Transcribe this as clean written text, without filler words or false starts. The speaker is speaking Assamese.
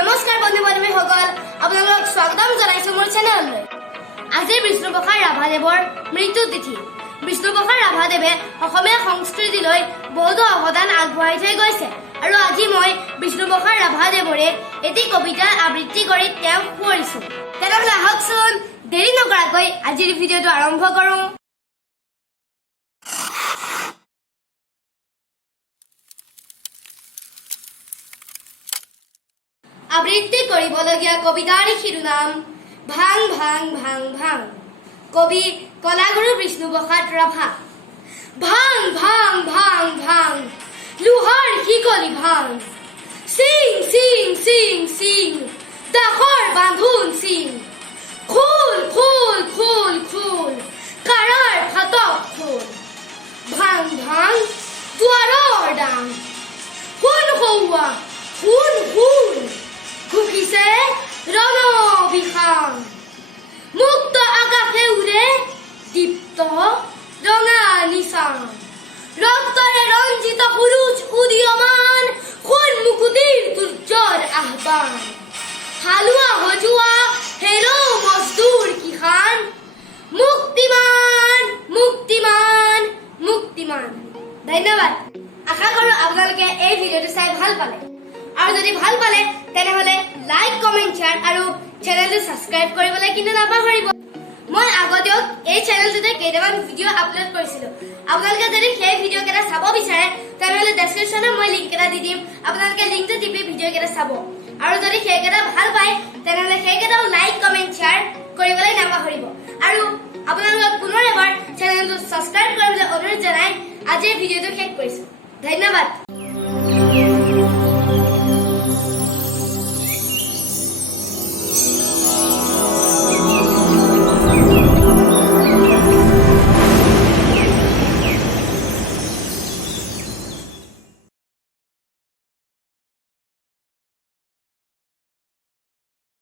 নমস্কাৰ বন্ধু বান্ধৱীসকল, আপোনালোকক স্বাগতম জনাইছোঁ মোৰ চেনেললৈ। আজি বিষ্ণুপ্ৰসাদ ৰাভাদেৱৰ মৃত্যু তিথি। বিষ্ণুপ্ৰসাদ ৰাভাদেৱে অসমীয়া সংস্কৃতিলৈ বহুতো অৱদান আগবঢ়াই থৈ গৈছে আৰু আজি মই বিষ্ণুপ্ৰসাদ ৰাভাদেৱৰে এটি কবিতা আবৃত্তি কৰি তেওঁক সুঁৱৰিছোঁ। তেনেহ'লে আহকচোন দেৰি নকৰাকৈ আজিৰ ভিডিঅ'টো আৰম্ভ কৰোঁ। আবৃত্তি কৰিবলগীয়া কবিতাৰ শিৰোনাম ভাং ভাং ভাং ভাং। কবি কলাগুৰু বিষ্ণুপ্ৰসাদ ৰাভা। ভাং ভাং ভাং ভাং লোহাৰ শিকলি ভাং, চিং চিং চিং চিং দাসৰ বান্ধোন চিং, খোল খোল খোল খোল কাৰাৰ ফাটক খোল। ভাং ভাং দুৱাৰৰ ডাং, সোণ সৌৱা সোণ সোণ ঘুকিছে ৰণ বিখাং। মুক্ত আকাশে উৰে দীপ্ত ৰঙা নিচান, ৰক্তৰে ৰঞ্জিত সুৰুজ উদীয়মান, সোণ মুকুতিৰ দুৰ্যৰ আহ্বান। হালোৱা হজুৱা হেৰো মজদুৰ কিষাণ, মুক্তিমান মুক্তিমান মুক্তিমান। ধন্যবাদ। আশা কৰোঁ আপোনালোকে এই ভিডিঅ'টো চাই ভাল পালে, আৰু যদি ভাল পালে তেনেহ'লে লাইক কমেণ্ট শ্বেয়াৰ আৰু চেনেলটো ছাবস্ক্ৰাইব কৰিবলৈ কিন্তু নাপাহৰিব। মই আগতেও এই চেনেলটোতে কেইটামান ভিডিঅ' আপলোড কৰিছিলোঁ। আপোনালোকে যদি সেই ভিডিঅ' কেইটা চাব বিচাৰে তেনেহ'লে ডেছক্ৰিপশ্যনত মই লিংক এটা দি দিম, আপোনালোকে লিংকটো টিপি ভিডিঅ' কেইটা চাব। আৰু যদি সেইকেইটা ভাল পায় তেনেহ'লে সেইকেইটাও লাইক কমেণ্ট শ্বেয়াৰ কৰিবলৈ নাপাহৰিব। আৰু আপোনালোকক পুনৰ এবাৰ চেনেলটো ছাবস্ক্ৰাইব কৰিবলৈ অনুৰোধ জনাই আজিৰ ভিডিঅ'টো শেষ কৰিছোঁ। ধন্যবাদ।